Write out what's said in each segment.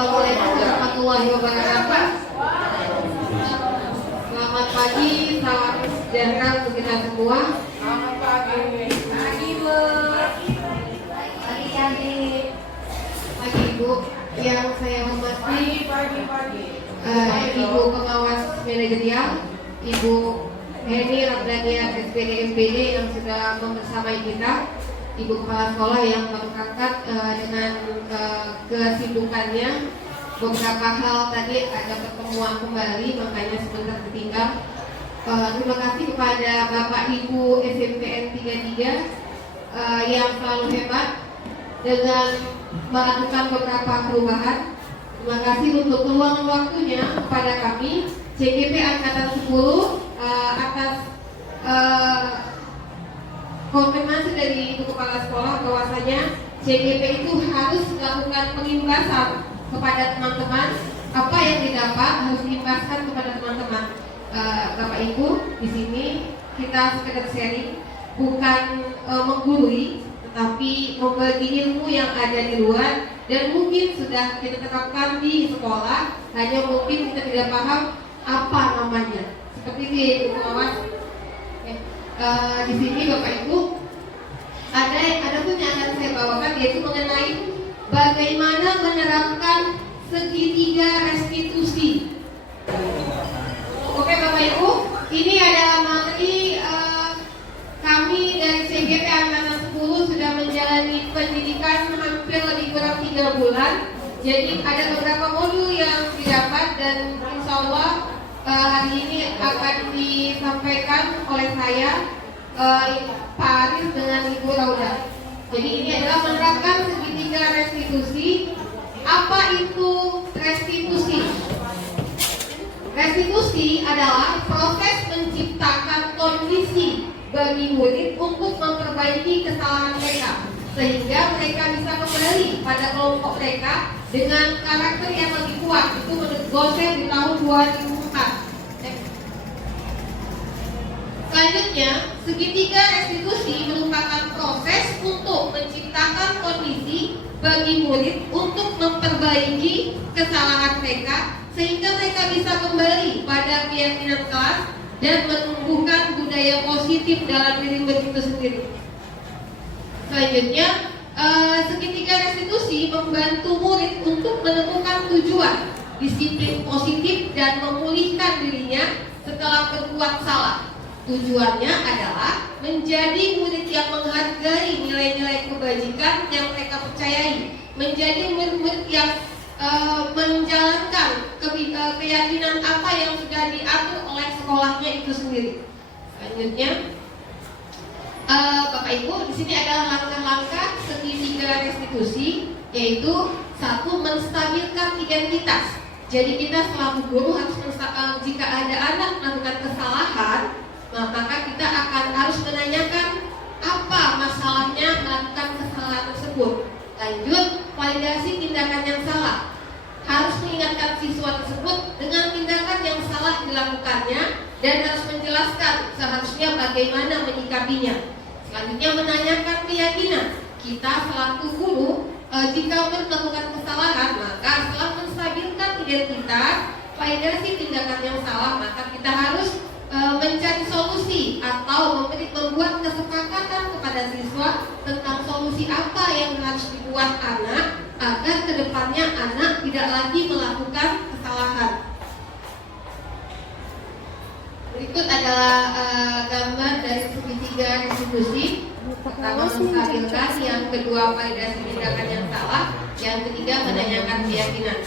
Assalamualaikum warahmatullahi wabarakatuh. Selamat pagi, salam sejahtera untuk kita semua. Selamat pagi. Pagi Bu. Pagi cantik. Pagi Ibu. Yang saya hormati Ibu Pengawas Manajerial, Ibu Heni Rabdania SPD yang sudah membersamai kita, Ibu Kepala Sekolah yang baru berangkat dengan kesibukannya. Beberapa hal tadi ada pertemuan kembali, makanya sebentar tertinggal. Terima kasih kepada Bapak Ibu SMPN 33 yang selalu hebat dengan melakukan beberapa perubahan. Terima kasih untuk peluang waktunya kepada kami CGP Angkatan 10 atas konfirmasi dari Ibu Kepala Sekolah bahwasanya CGP itu harus melakukan pengimbasan kepada teman-teman. Apa yang didapat harus diimbaskan kepada teman-teman. Bapak Ibu, di sini kita sekedar sharing, bukan menggurui, tetapi membagi ilmu yang ada di luar dan mungkin sudah kita terapkan di sekolah, hanya mungkin kita tidak paham apa namanya. Seperti di Ibu Pengawas. Di sini Bapak Ibu ada pun yang akan saya bawakan, yaitu mengenai bagaimana menerapkan segitiga restitusi. Oke Bapak Ibu, ini adalah materi kami dari CGP Angkatan 10 sudah menjalani pendidikan hampir lebih kurang 3 bulan. Jadi ada beberapa modul yang didapat dan insya Allah hari ini akan disampaikan oleh saya, Pak Aris dengan Ibu Rauda. Jadi ini adalah menerapkan segitiga restitusi. Apa itu restitusi? Restitusi adalah proses menciptakan kondisi bagi murid untuk memperbaiki kesalahan mereka, sehingga mereka bisa kembali pada kelompok mereka dengan karakter yang lebih kuat. Itu menurut Gosen di tahun 2004. Selanjutnya, segitiga restitusi merupakan proses untuk menciptakan kondisi bagi murid untuk memperbaiki kesalahan mereka, sehingga mereka bisa kembali pada keyakinan kelas dan menumbuhkan budaya positif dalam diri murid itu sendiri. Selanjutnya, segitiga restitusi membantu murid untuk menemukan tujuan, disiplin positif dan memulihkan dirinya setelah berbuat salah. Tujuannya adalah menjadi murid yang menghargai nilai-nilai kebajikan yang mereka percayai, menjadi murid-murid yang menjalankan keyakinan apa yang sudah diatur oleh sekolahnya itu sendiri. Selanjutnya, Bapak Ibu, di sini adalah langkah-langkah segitiga restitusi, yaitu satu, menstabilkan identitas. Jadi kita selaku guru harus jika ada anak melakukan kesalahan, maka kita harus menanyakan apa masalahnya melakukan kesalahan tersebut. Lanjut, validasi tindakan yang salah. Harus mengingatkan siswa tersebut dengan tindakan yang salah dilakukannya dan harus menjelaskan seharusnya bagaimana menyikapinya. Selanjutnya, menanyakan keyakinan. Kita selaku guru, jika melakukan kesalahan, maka setelah menstabilkan identitas, validasi tindakan yang salah, maka kita harus mencari solusi atau membuat kesepakatan kepada siswa tentang solusi apa yang harus dibuat anak agar kedepannya anak tidak lagi melakukan kesalahan. Berikut adalah gambar dari segitiga restitusi. Pertama, menstabilkan, yang kedua validasi tindakan yang salah, yang ketiga menanyakan keyakinan.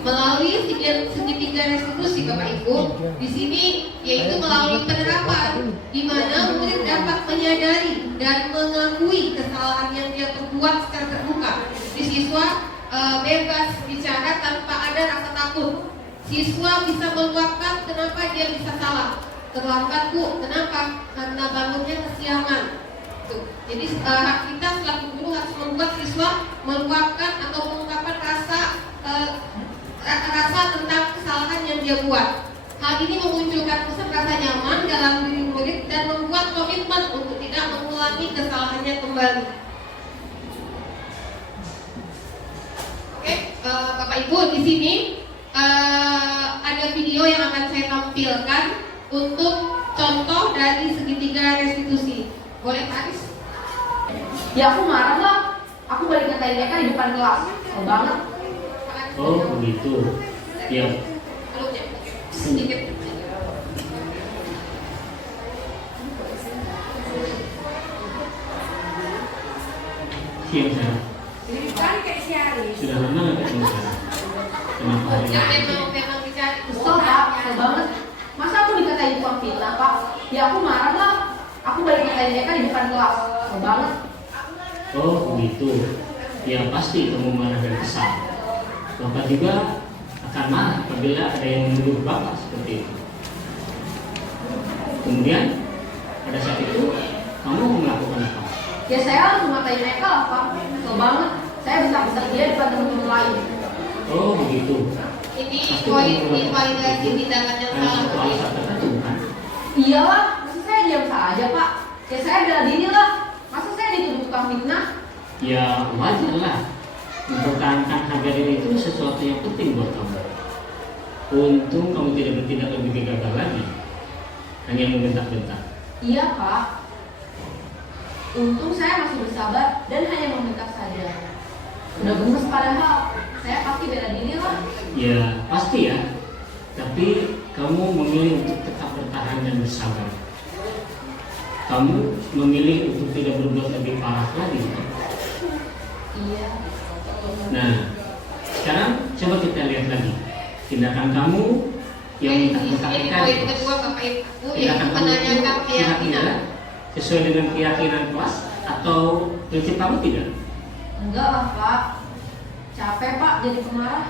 Melalui segitiga restitusi Bapak Ibu, di sini yaitu melalui penerapan di mana murid dapat menyadari dan mengakui kesalahan yang dia perbuat secara terbuka. Di siswa bebas bicara tanpa ada rasa takut. Siswa bisa meluapkan kenapa dia bisa salah. Terlambat Bu, kenapa? Karena bangunnya kesiangan. Jadi kita selaku guru harus membuat siswa meluapkan atau mengungkapkan rasa tentang kesalahan yang dia buat. Hal ini memunculkan kesan rasa nyaman dalam diri murid dan membuat komitmen untuk tidak mengulangi kesalahannya kembali. Bapak Ibu, di sini ada video yang akan saya tampilkan untuk contoh dari segitiga restitusi. Boleh Pak Aris? Ya aku marah lah. Aku balik ngatain mereka di depan kelas. Oh banget. Oh begitu. Ya. Sedikit. Siang saya. Sudah lama nggak ketemu saya. Kenapa hari Ya ini? memang dicari. Kesel Pak, kesel banget. Masa aku dikatain tukang fitnah Pak? Ya aku marah lah. Aku balik ngatain mereka di depan kelas. Oh banget. Oh begitu. Ya pasti kamu marah dan kesal. Bapak juga akan marah apabila ada yang menuduh Bapak seperti itu. Kemudian pada saat itu kamu melakukan apa? Ya saya langsung ngatain mereka lah Pak. Kesel banget. Saya besar-besar dia depan teman-teman lain. Oh begitu. Ini invalidasi tindakan yang Karena salah. satu alasan tertentu kan? Iyalah, masa saya diam saja Pak? Ya saya bela diri lah. Masa saya dituduh tukang fitnah? Ya wajar lah. Mempertahankan harga diri itu sesuatu yang penting buat kamu. Untung kamu tidak bertindak lebih gegabah lagi, hanya membentak-bentak. Iya Pak. Untung saya masih bersabar dan hanya membentak saja. Udah gemes padahal. Saya pasti bela diri lah. Ya pasti ya. Tapi kamu memilih untuk tetap bertahan dan bersabar. Kamu memilih untuk tidak berbuat lebih parah lagi. Iya. Nah, sekarang coba kita lihat lagi tindakan kamu yang mentak-mentak Ini tadi. poin kedua Bapak Ibu Tindakan yang kamu menanyakan itu keyakinan. kira-kira sesuai dengan keyakinan kelas atau prinsip kamu tidak? Enggak lah Pak. Capek Pak jadi pemarah.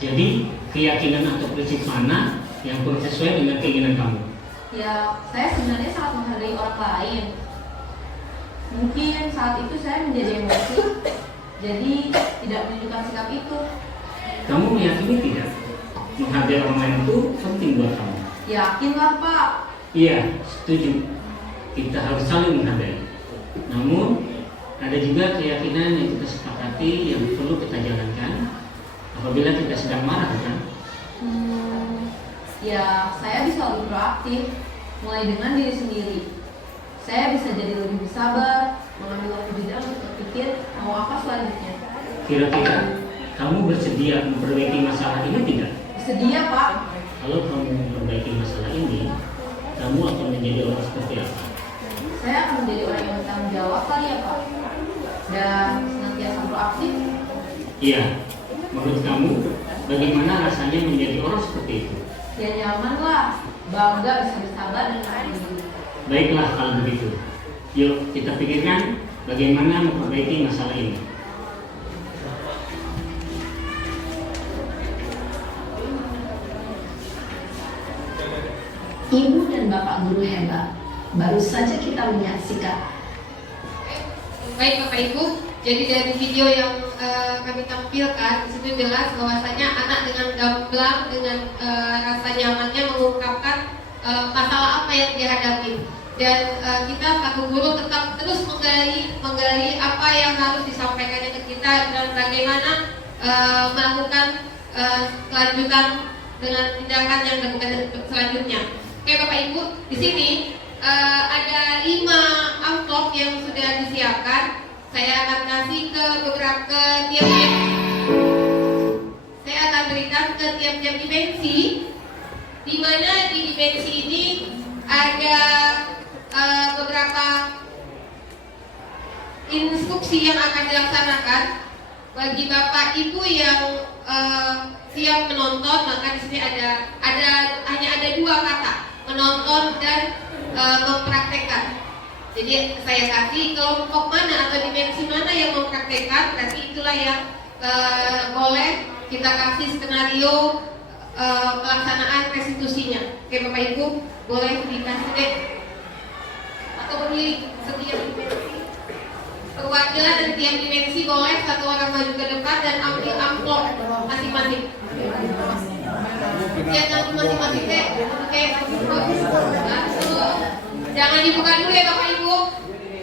Jadi keyakinan atau prinsip mana yang kurang sesuai dengan keinginan kamu? Ya, saya sebenarnya sangat menghargai orang lain. Mungkin saat itu saya menjadi emosi, jadi tidak menunjukkan sikap itu. Kamu meyakini tidak menghargai orang lain itu penting buat kamu? Yakinlah Pak. Iya, setuju. Kita harus saling menghargai. Namun ada juga keyakinan yang kita sepakati yang perlu kita jalankan apabila kita sedang marah, kan? Ya, saya bisa lebih proaktif, mulai dengan diri sendiri. Saya bisa jadi lebih bersabar, mengambil waktu jeda untuk berpikir mau apa selanjutnya. Kira-kira kamu bersedia memperbaiki masalah ini tidak? Bersedia Pak. Kalau kamu memperbaiki masalah ini, kamu akan menjadi orang seperti apa? Saya akan menjadi orang yang bertanggung jawab kali ya Pak. Dan senantiasa proaktif. Iya, menurut kamu bagaimana rasanya menjadi orang seperti itu? Ya nyaman lah, bangga bisa bersabar dan mandiri. Baiklah kalau begitu. Yuk kita pikirkan bagaimana memperbaiki masalah ini. Ibu dan Bapak guru hebat, baru saja kita menyaksikan. Baik Bapak Ibu, jadi dari video yang kami tampilkan di situ jelas bahwasanya anak dengan gamblang, dengan rasa nyamannya mengungkapkan masalah apa yang dihadapi. Dan kita selaku guru tetap terus menggali apa yang harus disampaikannya ke kita dan bagaimana melakukan kelanjutan dengan tindakan yang dilakukan selanjutnya. Oke Bapak Ibu, di sini ada 5 amplop yang sudah disiapkan. Saya akan kasih ke beberapa tiap-tiap. Saya akan berikan ke tiap-tiap dimensi, di mana di dimensi ini ada beberapa instruksi yang akan dilaksanakan bagi Bapak Ibu yang siap menonton. Maka di sini ada hanya ada 2 kata, menonton dan mempraktekkan. Jadi saya kasih kelompok mana atau dimensi mana yang mempraktekkan, berarti itulah yang boleh kita kasih skenario pelaksanaan restitusinya. Oke Bapak Ibu, boleh dikasih deh atau pemilik setiap dimensi. Perwakilan dari tiap dimensi boleh 1 orang maju ke depan dan ambil amplop masing-masing. Jangan masing-masing deh. Oke, jangan dibuka dulu ya Bapak Ibu.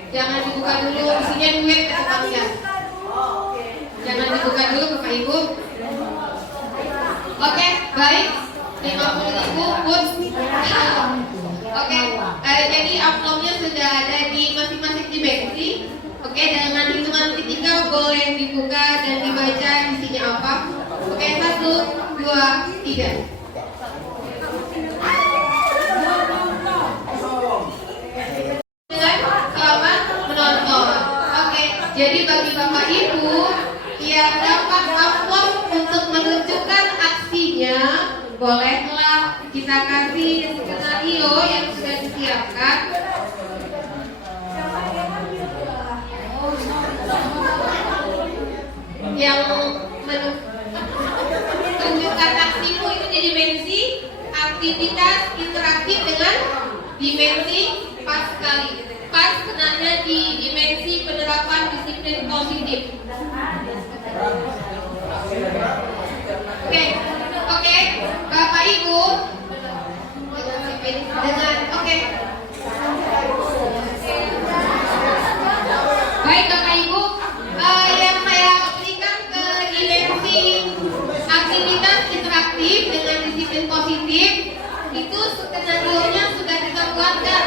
Jangan dibuka dulu, isinya duit ya. Jangan dibuka dulu Bapak Ibu. Oke, baik. 50.000 pun. Oke, jadi amplopnya sudah ada di masing-masing dimensi. Oke, dengan hitungan ketiga boleh dibuka dan dibaca isinya apa. Oke, 1, 2, 3. Selamat menonton. Oke, jadi bagi Bapak Ibu yang dapat amplop untuk menunjukkan aksinya, bolehlah kita kasih skenario yang sudah disiapkan. Yang menunjukkan aksimu itu di dimensi aktivitas interaktif dengan dimensi pas sekali. Pas kenanya di dimensi penerapan disiplin positif. Oke, Bapak Ibu dengan baik Bapak Ibu, yang saya berikan ke dimensi aktivitas interaktif dengan disiplin positif itu skenario-nya sudah kita buatkan.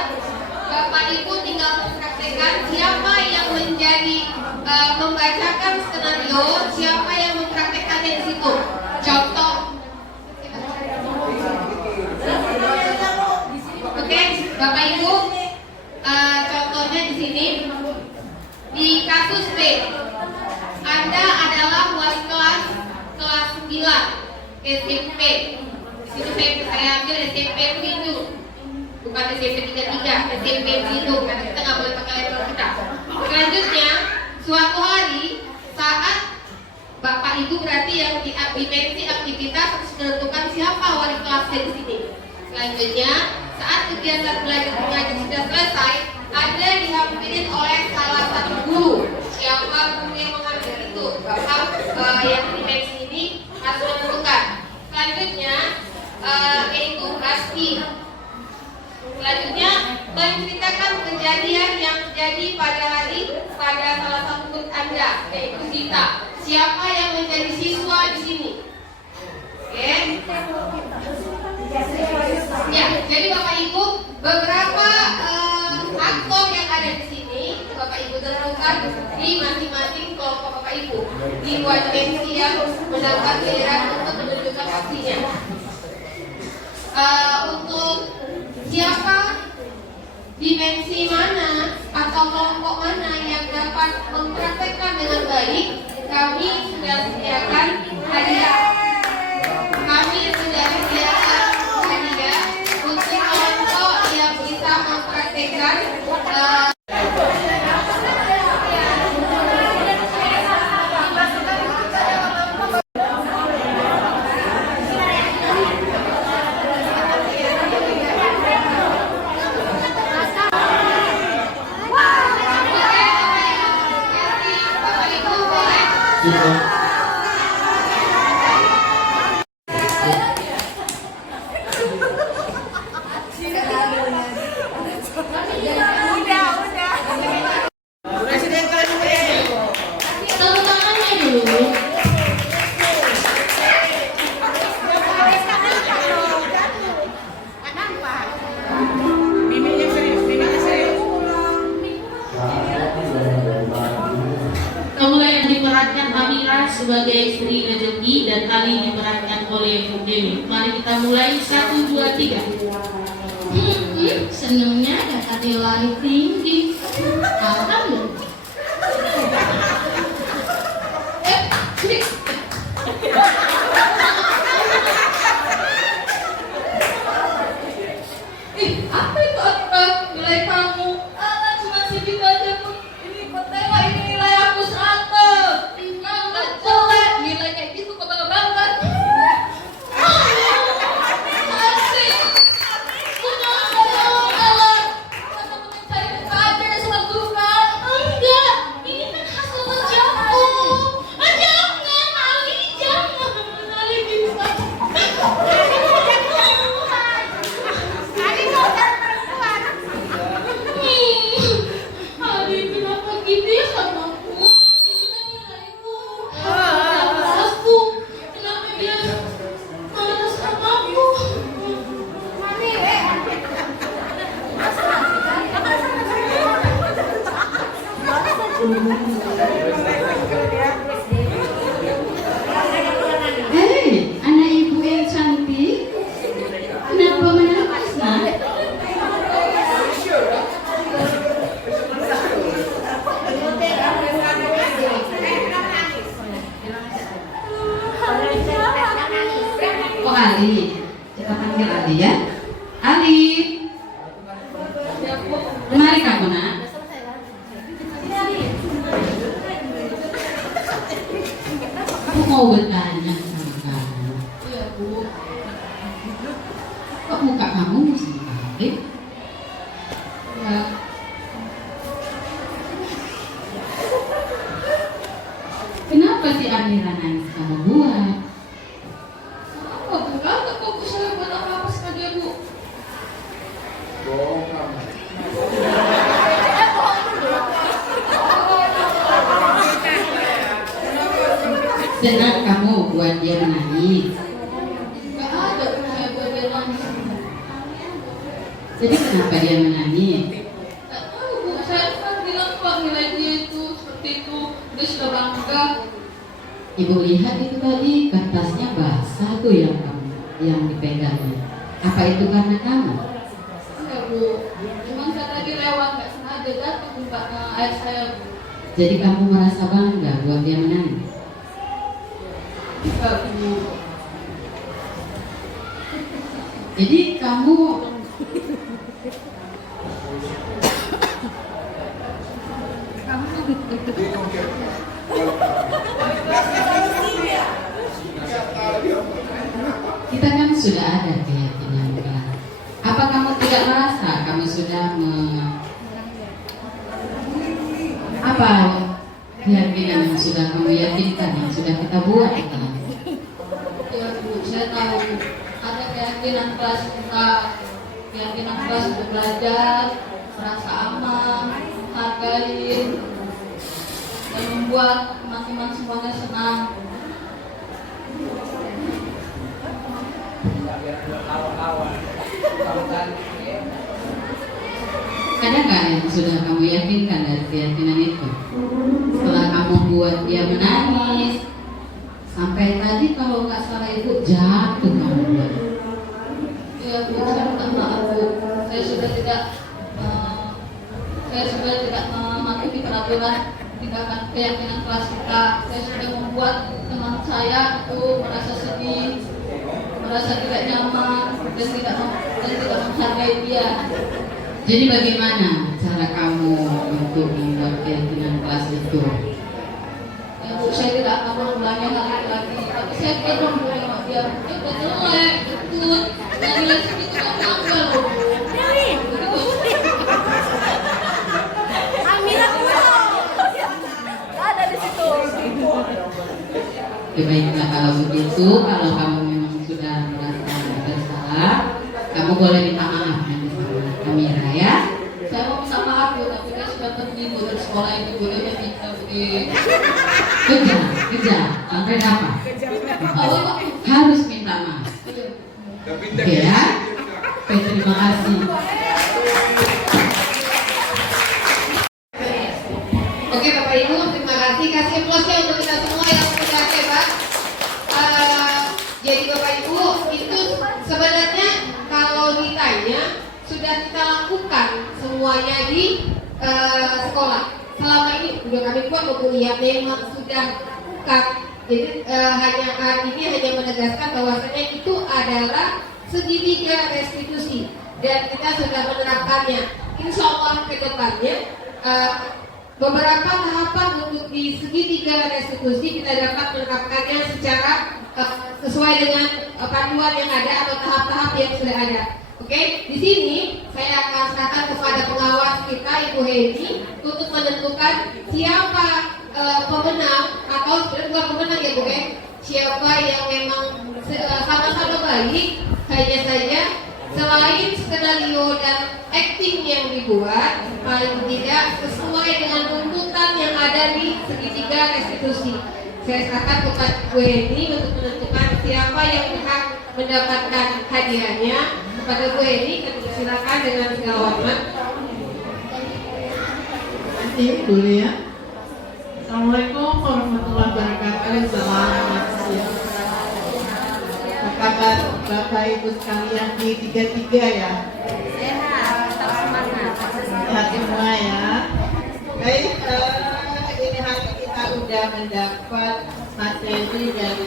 Bapak Ibu tinggal mempraktekkan siapa yang menjadi membacakan skenario, siapa yang mempraktekannya di situ. Contoh. Oke, Bapak Ibu, contohnya di sini di kasus B. Anda adalah wali kelas 9 SMP. Di situ saya ambil SMP itu. Bukan SMP 33, SMP itu karena kita nggak boleh pakai label kita. Selanjutnya, suatu hari saat Bapak Ibu berarti yang di dimensi aktivitas harus menentukan siapa wali kelasnya di sini. Selanjutnya, saat kegiatan belajar mengajar sudah selesai, Anda dihampirin oleh salah satu guru. Siapa guru yang mengambil itu? Bapak yang dimensi ini harus menentukan. Selanjutnya, yaitu Asti. Selanjutnya, menceritakan kejadian yang terjadi pada salah satu murid Anda, yaitu Sita. Siapa yang menjadi siswa di sini? Oke. Ya, jadi Bapak Ibu, beberapa aktor yang ada di sini, Bapak Ibu tentukan di masing-masing kelompok Bapak Ibu di dua dimensi yang mendapat giliran untuk menunjukkan aksinya. Untuk siapa dimensi mana atau kelompok mana yang dapat mempraktekkan dengan baik, kami sudah sediakan hadiah. Kami sudah sediakan hadiah untuk kelompok yang bisa mempraktekkan sebagai istri rezeki dan Ali diperankan oleh Dewi. Mari kita mulai 1, 2, 3. Senangnya dan hati lari tinggi. Alhamdulillah. Apa itu Akbar? Nilai kamu? Cuma sedikit aja pun. Ini kotela, ini nilai aku 100. Jelek, nilai kayak gitu kok bangga banget. Asik. Enggak, ini kan hasil kerjaku. Jangan, Ali, jangan. Ali bisa. Ali kau perempuan. Hei, anak ibu yang cantik, kenapa menangis, nak? Oh Ali, kita panggil Ali ya. Ali, mari kamu nak. Aku mau bertanya sama kamu. Iya Bu. Kok muka kamu masih balik? Ya. Kenapa si Amira nangis kamu buat? Apa Bu? Enggak kok Bu, saya buat apa-apa sama dia Bu. Senang kamu buat dia menangis. Enggak ada Bu, saya buat dia nangis. Jadi kenapa dia menangis? Enggak tahu Bu, saya kan bilang kok nilai dia itu seperti itu. Dia sudah bangga. Ibu lihat itu tadi kertasnya basah tuh yang dipegangnya. Apa itu karena kamu? Iya Bu, cuman saya tadi lewat nggak sengaja jatuh buka air saya Bu. Jadi kamu merasa bangga buat dia menangis? Enggak Bu. Jadi kamu kita kan sudah ada keyakinan Kak. Apa kamu tidak merasa kamu sudah apa keyakinan yang sudah kamu yakinkan yang sudah kita buat Kak? Ya Bu, saya tahu ada keyakinan kelas kita, keyakinan kelas untuk belajar, merasa aman, menghargai, dan membuat teman-teman semuanya senang. Ada nggak yang sudah kamu yakinkan dari keyakinan itu? Setelah kamu buat dia menangis, sampai tadi kalau nggak salah ibu jatuh kamu buat. Ya Bu, saya minta maaf Bu, saya sudah tidak mematuhi peraturan tindakan keyakinan kelas kita. Saya sudah membuat teman saya itu merasa sedih, merasa tidak nyaman, dan tidak menghargai dia. Jadi bagaimana cara kamu untuk membuat keyakinan kelas itu? Ya Bu, saya tidak akan mengulangi hal itu lagi. Tapi saya belum menengok dia. Dia udah jelek, ikut. Dan nilai segitu kan bangga loh Bu. Ya baiklah kalau begitu, kalau kamu memang sudah merasa bersalah, kamu boleh minta maaf nanti sama Amira ya. Saya mau minta maaf Bu, tapi dia sudah pergi Bu dari sekolah ini. Bolehnya minta Bu. Kejar, sampai kapan? Oh, Pak. Harus minta maaf. Oke ya. Oke, terima kasih. Oke Bapak Ibu, terima kasih. Kasih aplausnya untuk kita semua yang sudah hebat. Jadi Bapak Ibu, itu sebenarnya kalau ditanya sudah kita lakukan semuanya di sekolah. Selama ini udah kami buat kuliah memang sudah lakukan. Jadi hari ini hanya menegaskan bahwasanya itu adalah segitiga restitusi dan kita sudah menerapkannya. Insya Allah ke depannya beberapa tahapan untuk di segitiga restitusi kita dapat menerapkannya secara sesuai dengan panduan yang ada atau tahap-tahap yang sudah ada. Oke, di sini saya akan serahkan kepada pengawas kita Ibu Heni untuk menentukan siapa pemenang atau sebenarnya bukan pemenang ya Bu Heni, siapa yang memang sama-sama baik. Hanya saja selain skenario dan acting yang dibuat paling tidak sesuai dengan tuntutan yang ada di segitiga restitusi. Saya serahkan kepada Bu Heni untuk menentukan siapa yang berhak mendapatkan hadiahnya. Kepada Bu Heni, silakan dengan segala hormat. Boleh ya? Assalamualaikum warahmatullahi wabarakatuh. Selamat siang. Apa kabar Bapak Ibu sekalian di tiga ya? Sehat, tetap semangat. Sehat semua ya. Baik, ini hari kita sudah mendapat materi dari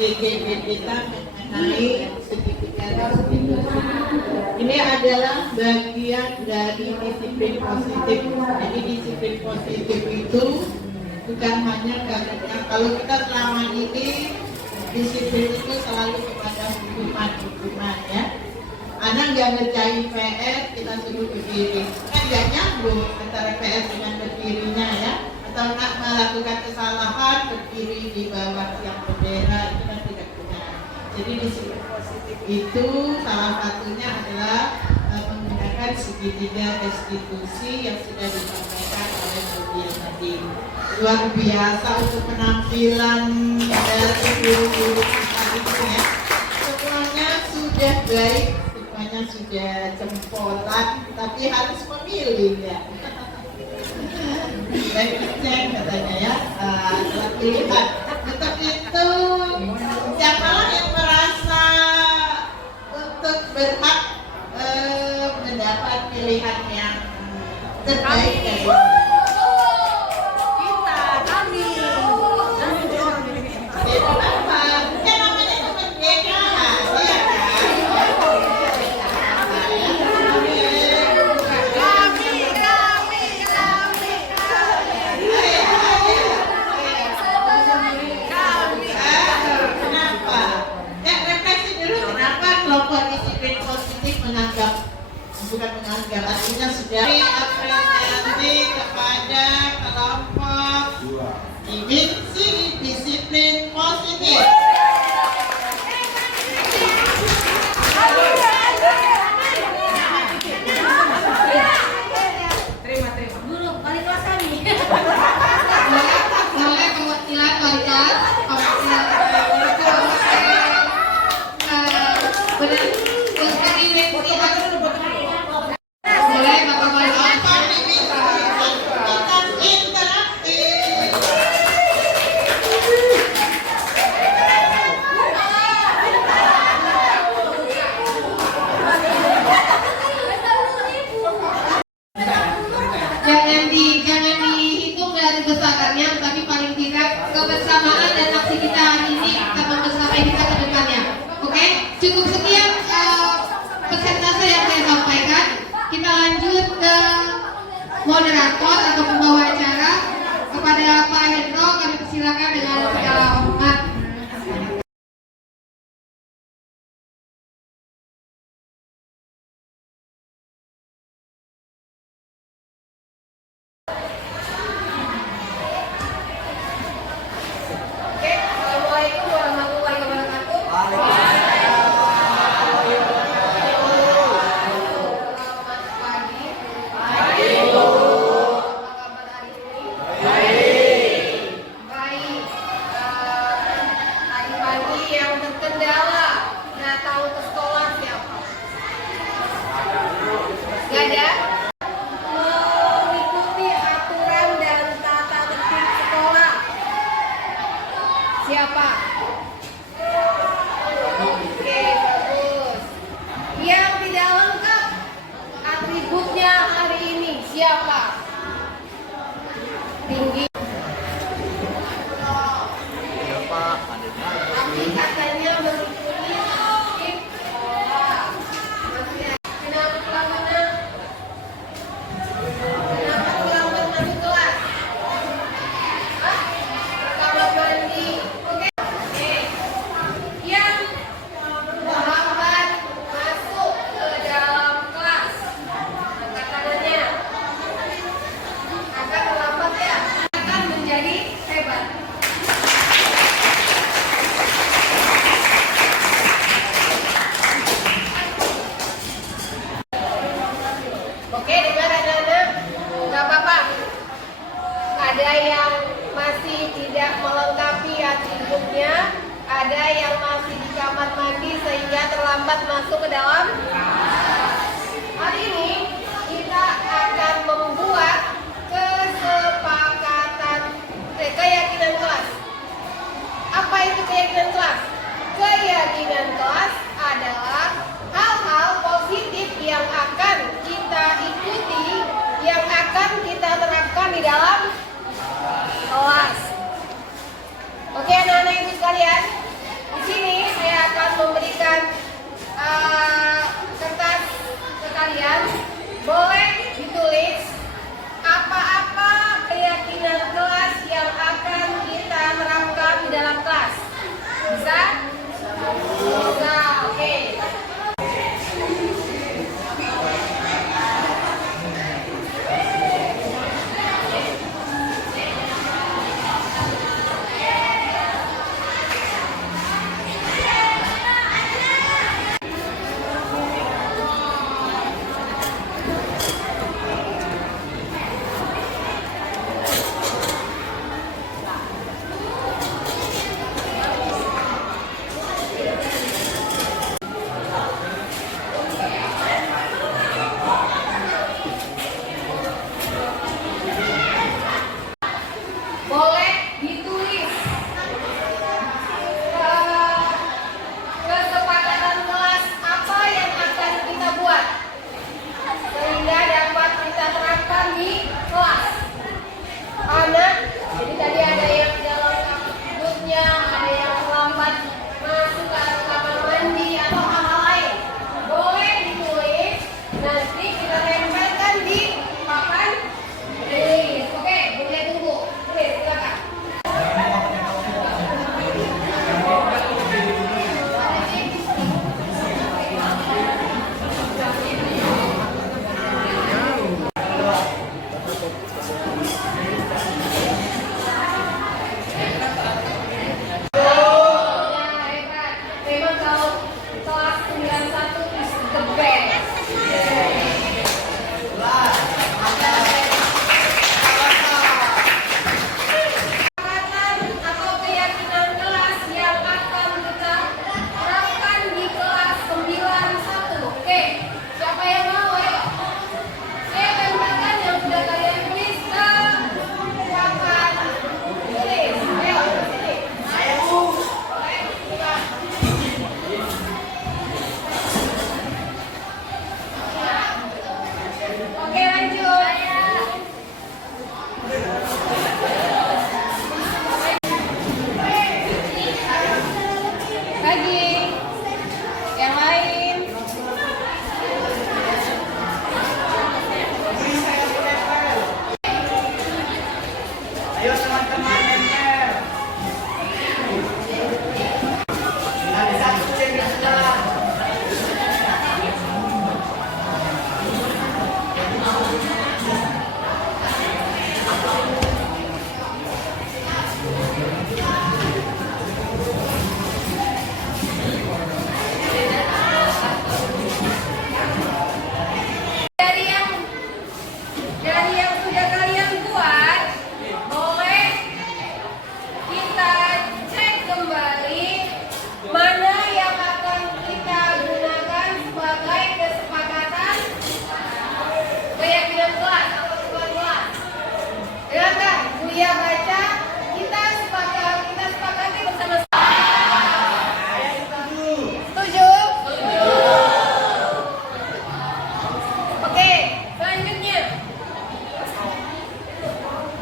CGP kita mengenai segitiga restitusi. Ini adalah bagian dari disiplin positif. Jadi disiplin positif itu bukan hanya karena kalau kita selama ini disiplin itu selalu kepada hukuman ya. Anak nggak ngerjain PR, kita suruh berdiri. Kan nggak nyambung antara PR dengan berdirinya ya. Atau nak melakukan kesalahan berdiri di bawah tiang bendera itu kan tidak benar. Jadi disiplin positif itu salah satunya adalah menggunakan segitiga restitusi yang sudah disampaikan oleh Budian tadi. Luar biasa untuk penampilan dari guru-guru kita itu ya. Semuanya sudah baik, semuanya sudah jempolan, tapi harus memilih ya. Baik cek katanya ya, adalah pilihan. Tetap itu siapalah yang merasa untuk berhak mendapat pilihan yang terbaik dari itu apa? Kan namanya kemerdekaan, ya Kenapa? Ya refleksi dulu kenapa kelompok disiplin positif artinya sudah apresiasi kepada kelompok divisi disiplin positif. Boleh perwakilan warisan, perwakilan boleh Bapak Warisan. Kelompok divisi aktivitas interaktif. Jangan dihitung dari besarannya, tapi paling tidak kebersamaan dan aksi kita hari ini akan membersamai kita ke depannya. Oke, cukup sekian persentase yang saya sampaikan. Kita lanjut ke moderator atau pembawa acara. Kepada Pak Hendro kami persilakan dengan segala hormat. Oke, Assalamualaikum warahmatullahi wabarakatuh. Selamat pagi. Apa kabar hari ini? Baik. Tadi pagi yang terkendala datang ke sekolah siapa? Gak ada? Mengikuti aturan dan tata tertib sekolah. Siapa? Oke, bagus. Yang tidak lengkap atributnya hari ini siapa? Tinggi. Tapi katanya mengikuti tertib sekolah. Maksudnya, kenapa pulang mana? Kenapa pulang masuk kelas? Hah? Kamar mandi. Oke. Yang terlambat masuk ke dalam kelas. Angkat tangannya. Agak terlambat ya. Akan menjadi hebat. Oke, dengar anak-anak? Gak apa-apa. Ada yang masih tidak melengkapi atributnya, ada yang masih di kamar mandi sehingga terlambat masuk ke dalam. Hari ini kita akan membuat kesepakatan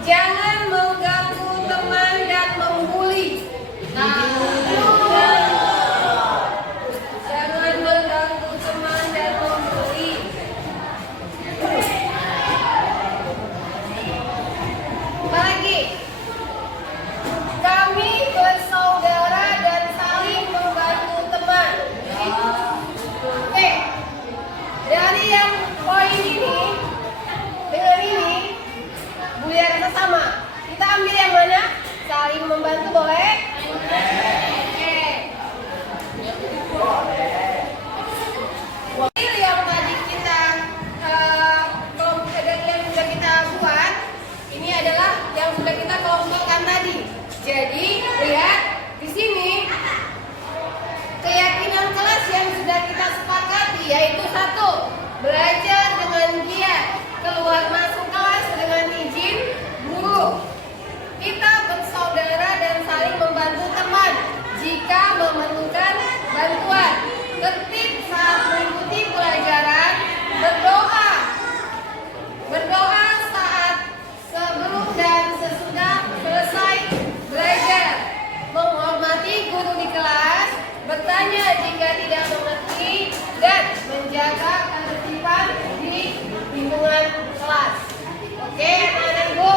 Jangan mengganggu teman dan membuli. Jangan mengganggu teman dan membuli. Apalagi? Kami bersaudara dan saling membantu teman. Oke. Dari yang poin ini dengan ini bulian sesama. Kita ambil yang mana? Saling membantu boleh? Oke. Yang tadi kita kelompok yang sudah kita buat, ini adalah yang sudah kita kelompokkan tadi. Jadi lihat di sini keyakinan kelas yang sudah kita sepakati yaitu 1. Belajar dengan giat, keluar masuk kelas dengan izin guru. Kita bersaudara dan saling membantu teman jika memerlukan bantuan. Tertib saat mengikuti pelajaran, berdoa. Berdoa saat sebelum dan sesudah selesai belajar. Menghormati guru di kelas, bertanya jika tidak mengerti, dan menjaga ketertiban di lingkungan kelas. Oke, anak-anak ibu.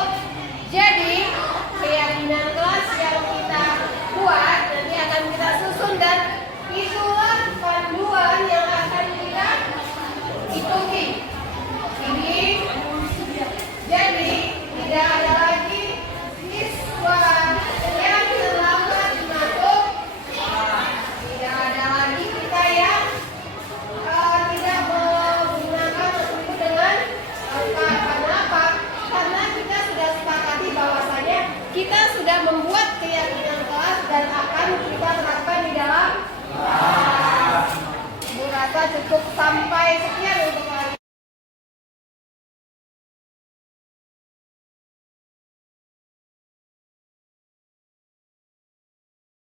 Jadi keyakinan kelas yang kita buat nanti akan kita susun dan itulah panduan yang akan kita ikuti. Ini jadi tidak ada lagi siswa yang terlambat masuk. Tidak ada lagi kita yang tidak menggunakan itu dengan karena apa? Karena kita sudah sepakati bahwasanya kita sudah membuat keyakinan kelas dan akan kita terapkan di dalam kelas. Bu rasa cukup sampai sekian.